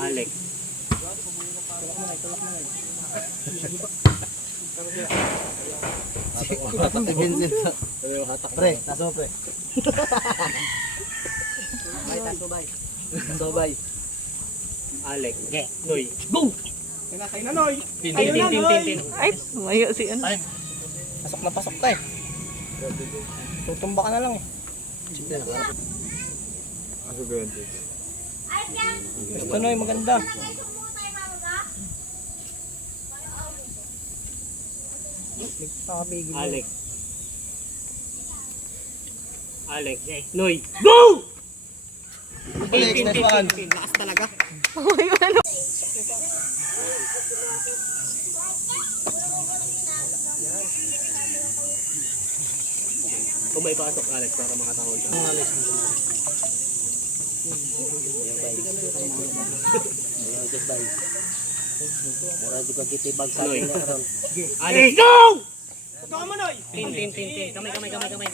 Alec. Si Vincent. Pre, taso mo pre. Bay, taso bay. Taso bay. Alec. Ge. Noy. Go! Kayo na, Noy. Tin. Ay, tumayo si ano. Pasok na pasok tayo. Tutumba ka na lang eh. Gusto Noy, maganda. Nakapigil. Alec. Alec. Ge. Noy. Go! Alex, next one. Lakas talaga. Uy, ano? Kung may pasok, Alex, para makatawag siya. Mura juga kitibag sa Noy. akin na karon. Alex, go! Ito ka mo, Noy. Tin. Kamay.